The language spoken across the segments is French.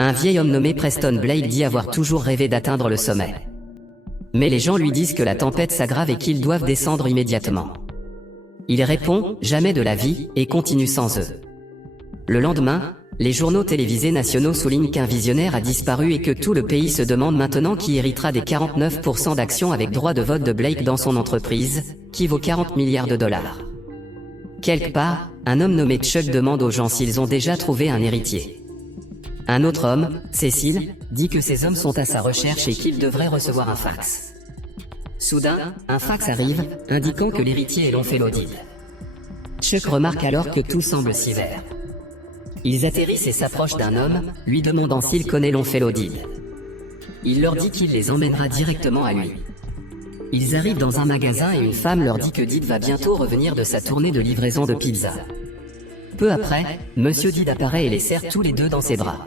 Un vieil homme nommé Preston Blake dit avoir toujours rêvé d'atteindre le sommet. Mais les gens lui disent que la tempête s'aggrave et qu'ils doivent descendre immédiatement. Il répond « jamais de la vie » et continue sans eux. Le lendemain, les journaux télévisés nationaux soulignent qu'un visionnaire a disparu et que tout le pays se demande maintenant qui héritera des 49% d'actions avec droit de vote de Blake dans son entreprise, qui vaut 40 milliards de dollars. Quelque part, un homme nommé Chuck demande aux gens s'ils ont déjà trouvé un héritier. Un autre homme, Cécile, dit que ces hommes sont à sa recherche et qu'ils devraient recevoir un fax. Soudain, un fax arrive, indiquant que l'héritier est l'omphlodide. Chuck remarque alors que tout semble si vert. Ils atterrissent et s'approchent d'un homme, lui demandant s'il connaît l'omphlodide. Il leur dit qu'il les emmènera directement à lui. Ils arrivent dans un magasin et une femme leur dit que Did va bientôt revenir de sa tournée de livraison de pizza. Peu après, Monsieur Did apparaît et les serre tous les deux dans ses bras.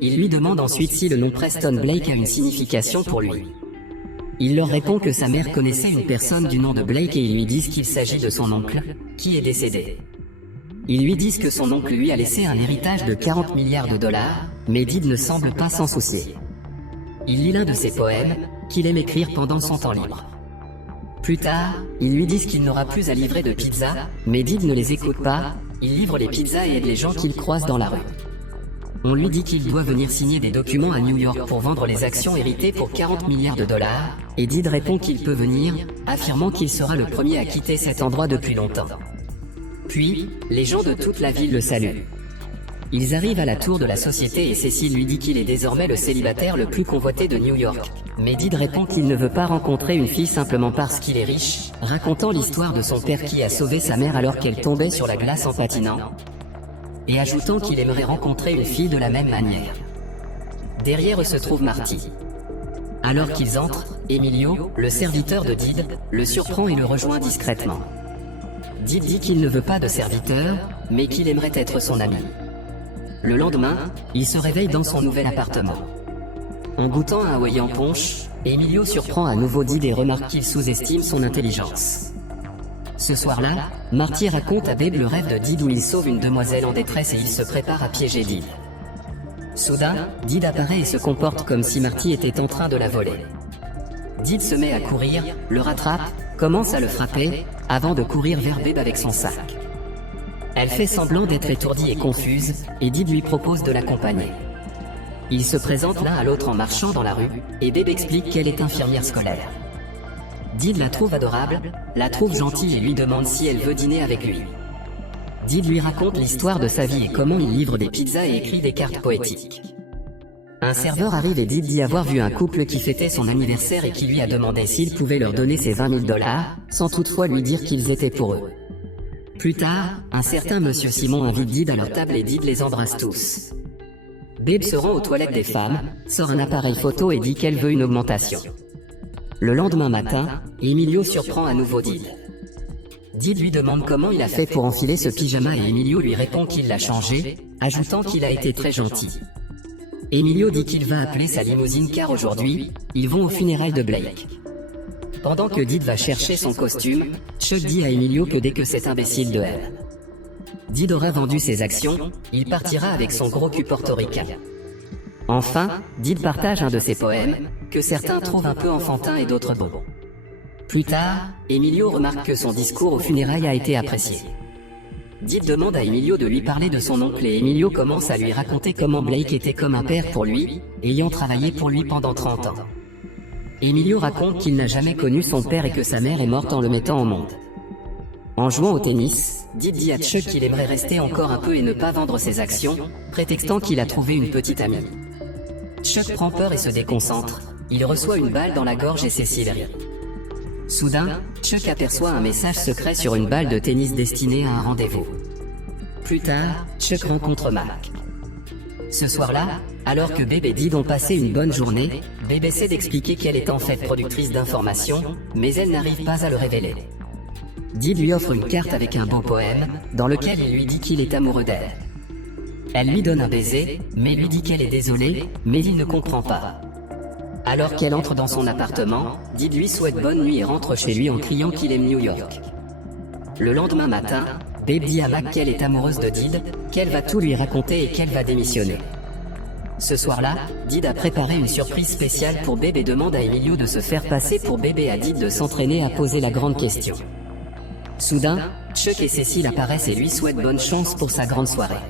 Il lui demande ensuite si le nom Preston Blake a une signification pour lui. Il leur répond que sa mère connaissait une personne du nom de Blake et ils lui disent qu'il s'agit de son oncle, qui est décédé. Ils lui disent que son oncle lui a laissé un héritage de 40 milliards de dollars, mais Did ne semble pas s'en soucier. Il lit l'un de ses poèmes, qu'il aime écrire pendant son temps libre. Plus tard, ils lui disent qu'il n'aura plus à livrer de pizza, mais Did ne les écoute pas, il livre les pizzas et aide les gens qu'il croise dans la rue. On lui dit qu'il doit venir signer des documents à New York pour vendre les actions héritées pour 40 milliards de dollars, et Did répond qu'il peut venir, affirmant qu'il sera le premier à quitter cet endroit depuis longtemps. Puis, les gens de toute la ville le saluent. Ils arrivent à la tour de la société et Cécile lui dit qu'il est désormais le célibataire le plus convoité de New York. Mais Did répond qu'il ne veut pas rencontrer une fille simplement parce qu'il est riche, racontant l'histoire de son père qui a sauvé sa mère alors qu'elle tombait sur la glace en patinant, et ajoutant qu'il aimerait rencontrer une fille de la même manière. Derrière eux se trouve Marty. Alors qu'ils entrent, Emilio, le serviteur de Did, le surprend et le rejoint discrètement. Did dit qu'il ne veut pas de serviteur, mais qu'il aimerait être son ami. Le lendemain, il se réveille dans son nouvel appartement. En goûtant un hawaïen punch, Emilio surprend à nouveau Did et remarque qu'il sous-estime son intelligence. Ce soir-là, Marty raconte à Babe le rêve de Did où il sauve une demoiselle en détresse et il se prépare à piéger Did. Soudain, Did apparaît et se comporte comme si Marty était en train de la voler. Did se met à courir, le rattrape, commence à le frapper, avant de courir vers Babe avec son sac. Elle fait semblant d'être étourdie et confuse, et Did lui propose de l'accompagner. Ils se présentent l'un à l'autre en marchant dans la rue, et Babe explique qu'elle est infirmière scolaire. Did la trouve adorable, la trouve gentille et lui demande si elle veut dîner avec lui. Did lui raconte l'histoire de sa vie et comment il livre des pizzas et écrit des cartes poétiques. Un serveur arrive et Did dit avoir vu un couple qui fêtait son anniversaire et qui lui a demandé s'il pouvait leur donner ses 20 000 $, sans toutefois lui dire qu'ils étaient pour eux. Plus tard, un certain Monsieur Simon invite Did à leur table et Did les embrasse tous. Babe se rend aux toilettes des femmes, sort un appareil photo et dit qu'elle veut une augmentation. Le lendemain matin, Emilio surprend à nouveau Did. Did lui demande comment il a fait pour enfiler ce pyjama et Emilio lui répond qu'il l'a changé, ajoutant qu'il a été très gentil. Emilio dit qu'il va appeler sa limousine car aujourd'hui, ils vont aux funérailles de Blake. Pendant que Did va chercher son costume, Chuck dit à Emilio que dès que cet imbécile de elle, Did aura vendu ses actions, il partira avec son gros cul portoricain. Enfin, Did partage un de ses poèmes, que certains trouvent un peu enfantin et d'autres beaux. Plus tard, Emilio remarque que son discours aux funérailles a été apprécié. Did demande à Emilio de lui parler de son oncle et Emilio commence à lui raconter comment Blake était comme un père pour lui, ayant travaillé pour lui pendant 30 ans. Emilio raconte qu'il n'a jamais connu son père et que sa mère est morte en le mettant au monde. En jouant au tennis, Did dit à Chuck qu'il aimerait rester encore un peu et ne pas vendre ses actions, prétextant qu'il a trouvé une petite amie. Chuck prend peur et se déconcentre, il reçoit une balle dans la gorge et Cécile rit. Soudain, Chuck aperçoit un message secret sur une balle de tennis destinée à un rendez-vous. Plus tard, Chuck rencontre Mark. Ce soir-là, alors que Babe et Did ont passé une bonne journée, Babe essaie d'expliquer qu'elle est en fait productrice d'informations, mais elle n'arrive pas à le révéler. Did lui offre une carte avec un beau poème, dans lequel il lui dit qu'il est amoureux d'elle. Elle lui donne un baiser, mais lui dit qu'elle est désolée, mais il ne comprend pas. Alors qu'elle entre dans son appartement, Did lui souhaite bonne nuit et rentre chez lui en criant qu'il aime New York. Le lendemain matin, Babe dit à Mac qu'elle est amoureuse de Did, qu'elle va tout lui raconter et qu'elle va démissionner. Ce soir-là, Did a préparé une surprise spéciale pour Babe et demande à Emilio de se faire passer pour Babe et à Did de s'entraîner à poser la grande question. Soudain, Chuck et Cécile apparaissent et lui souhaitent bonne chance pour sa grande soirée.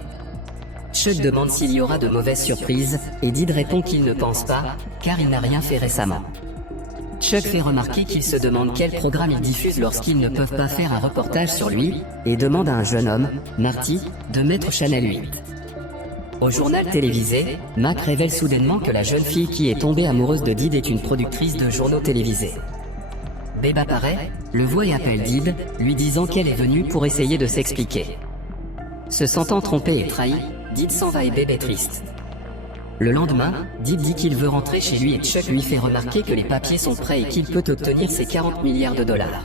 Chuck demande s'il y aura de mauvaises surprises, et Did répond qu'il ne pense pas, car il n'a rien fait récemment. Chuck fait remarquer qu'il se demande quel programme ils diffusent lorsqu'ils ne peuvent pas faire un reportage sur lui, et demande à un jeune homme, Marty, de mettre Channel 8. Au journal télévisé, Mac révèle soudainement que la jeune fille qui est tombée amoureuse de Did est une productrice de journaux télévisés. Babe apparaît, le voit et appelle Did, lui disant qu'elle est venue pour essayer de s'expliquer. Se sentant trompé et trahi, Did s'en va et Babe est triste. Le lendemain, Did dit qu'il veut rentrer chez lui et Chuck lui fait remarquer que les papiers sont prêts et qu'il peut obtenir ses 40 milliards de dollars.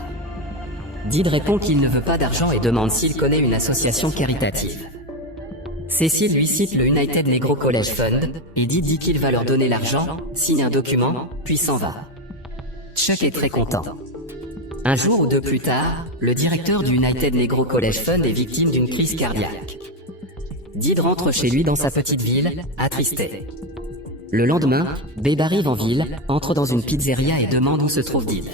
Did répond qu'il ne veut pas d'argent et demande s'il connaît une association caritative. Cécile lui cite le United Negro College Fund, et Did dit qu'il va leur donner l'argent, signe un document, puis s'en va. Chuck est très content. Un jour ou deux plus tard, le directeur du United Negro College Fund est victime d'une crise cardiaque. Did rentre chez lui dans sa petite ville, attristé. Le lendemain, Babe arrive en ville, entre dans une pizzeria et demande où se trouve Did.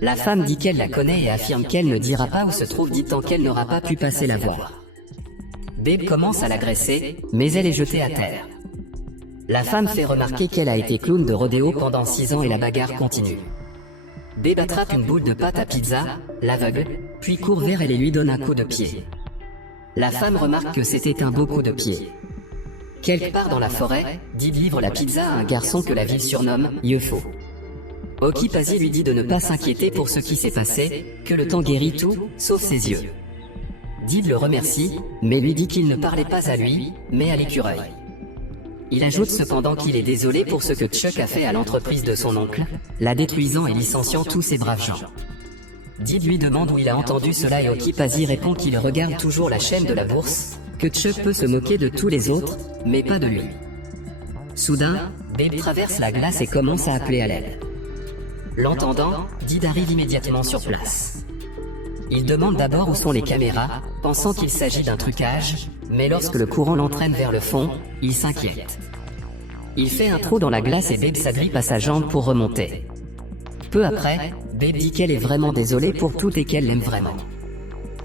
La femme dit qu'elle la connaît et affirme qu'elle ne dira pas où se trouve Did tant qu'elle n'aura pas pu passer la voir. Babe commence à l'agresser, mais elle est jetée à terre. La femme fait remarquer qu'elle a été clown de rodéo pendant 6 ans et la bagarre continue. Babe attrape une boule de pâte à pizza, l'aveugle, puis court vers elle et lui donne un coup de pied. La femme remarque que c'était un beau coup de pied. Quelque part dans la forêt, Did livre la pizza à un garçon que la ville surnomme UFO. Oki Pazzi lui dit de ne pas s'inquiéter pour ce qui s'est passé, que le temps guérit tout, sauf ses yeux. Did le remercie, mais lui dit qu'il ne parlait pas à lui, mais à l'écureuil. Il ajoute cependant qu'il est désolé pour ce que Chuck a fait à l'entreprise de son oncle, la détruisant et licenciant tous ces braves gens. Did lui demande où il a entendu cela et Oki Pazzi répond qu'il regarde toujours la chaîne de la bourse, que Chuck peut se moquer de tous les autres, mais pas de lui. Soudain, Babe traverse la glace et commence à appeler à l'aide. L'entendant, Did arrive immédiatement sur place. Il demande d'abord où sont les caméras, pensant qu'il s'agit d'un trucage, mais lorsque le courant l'entraîne vers le fond, il s'inquiète. Il fait un trou dans la glace et Babe s'agrippe à sa jambe pour remonter. Peu après, Babe dit qu'elle est vraiment désolée pour tout et qu'elle l'aime vraiment.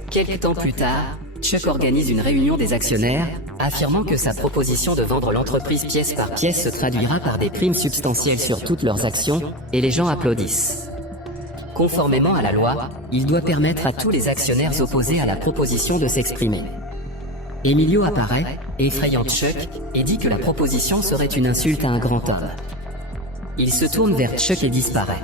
Quelque temps plus tard, Chuck organise une réunion des actionnaires, affirmant que sa proposition de vendre l'entreprise pièce par pièce se traduira par des primes substantielles sur toutes leurs actions, et les gens applaudissent. Conformément à la loi, il doit permettre à tous les actionnaires opposés à la proposition de s'exprimer. Emilio apparaît, effrayant Chuck, et dit que la proposition serait une insulte à un grand homme. Il se tourne vers Chuck et disparaît.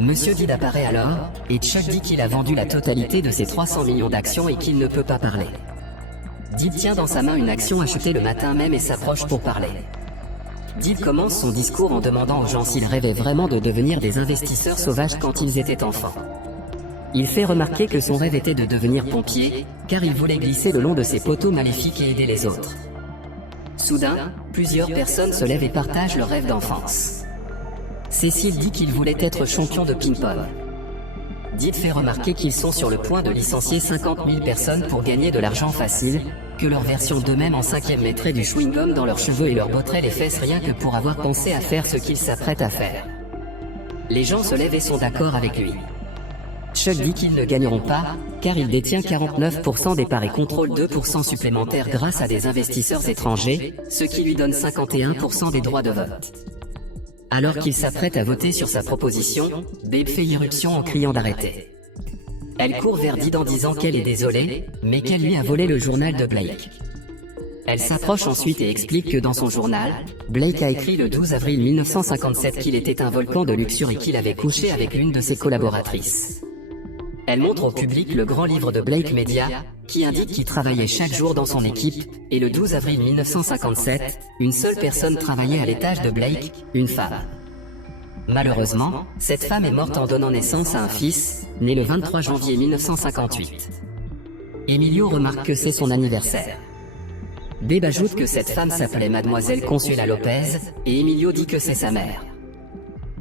Monsieur Did apparaît alors, et Chuck dit qu'il a vendu la totalité de ses 300 millions d'actions et qu'il ne peut pas parler. Did tient dans sa main une action achetée le matin même et s'approche pour parler. Did commence son discours en demandant aux gens s'ils rêvaient vraiment de devenir des investisseurs sauvages quand ils étaient enfants. Il fait remarquer que son rêve était de devenir pompier, car il voulait glisser le long de ces poteaux maléfiques et aider les autres. Soudain, plusieurs personnes se lèvent et partagent leur rêve d'enfance. Cécile dit qu'il voulait être champion de ping-pong. Did fait remarquer qu'ils sont sur le point de licencier 50 000 personnes pour gagner de l'argent facile, que leur version d'eux-mêmes en 5e mettrait du chewing-gum dans leurs cheveux et leur botterait les fesses rien que pour avoir pensé à faire ce qu'ils s'apprêtent à faire. Les gens se lèvent et sont d'accord avec lui. Chuck dit qu'ils ne gagneront pas, car il détient 49% des parts et contrôle 2% supplémentaires grâce à des investisseurs étrangers, ce qui lui donne 51% des droits de vote. Alors qu'il s'apprête à voter sur sa proposition, Babe fait irruption en criant d'arrêter. Elle court vers Did en disant qu'elle est désolée, mais qu'elle lui a volé le journal de Blake. Elle s'approche ensuite et explique que dans son journal, Blake a écrit le 12 avril 1957 qu'il était un volcan de luxure et qu'il avait couché avec l'une de ses collaboratrices. Elle montre au public le grand livre de Blake Media, qui indique qu'il travaillait chaque jour dans son équipe, et le 12 avril 1957, une seule personne travaillait à l'étage de Blake, une femme. Malheureusement, cette femme est morte en donnant naissance à un fils, né le 23 janvier 1958. Emilio remarque que c'est son anniversaire. Babe ajoute que cette femme s'appelait Mademoiselle Consuela Lopez, et Emilio dit que c'est sa mère.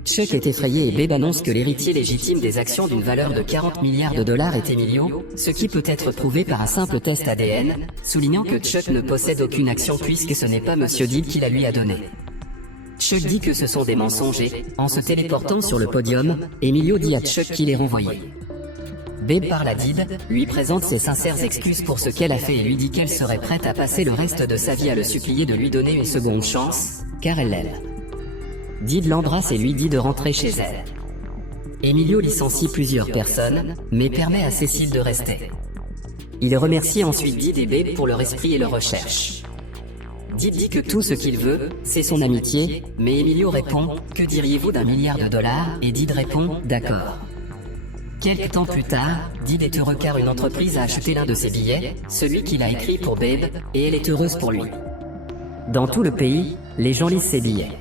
Chuck est effrayé et Babe annonce que l'héritier légitime des actions d'une valeur de 40 milliards de dollars est Emilio, ce qui peut être prouvé par un simple test ADN, soulignant que Chuck ne possède aucune action puisque ce n'est pas Monsieur Deed qui la lui a donnée. Chuck dit que ce sont des mensonges et, en se téléportant sur le podium, Emilio dit à Chuck qu'il est renvoyé. Babe parle à Deed, lui présente ses sincères excuses pour ce qu'elle a fait et lui dit qu'elle serait prête à passer le reste de sa vie à le supplier de lui donner une seconde chance, car elle l'aime. Deed l'embrasse et lui dit de rentrer chez elle. Emilio licencie plusieurs personnes, mais permet à Cécile de rester. Il remercie ensuite Deed et Babe pour leur esprit et leur recherche. Deed dit que tout ce qu'il veut, c'est son amitié, mais Emilio répond « Que diriez-vous d'1 milliard de dollars ?» et Deed répond « D'accord ». Quelques temps plus tard, Deed est heureux car une entreprise a acheté l'un de ses billets, celui qu'il a écrit pour Babe, et elle est heureuse pour lui. Dans tout le pays, les gens lisent ses billets.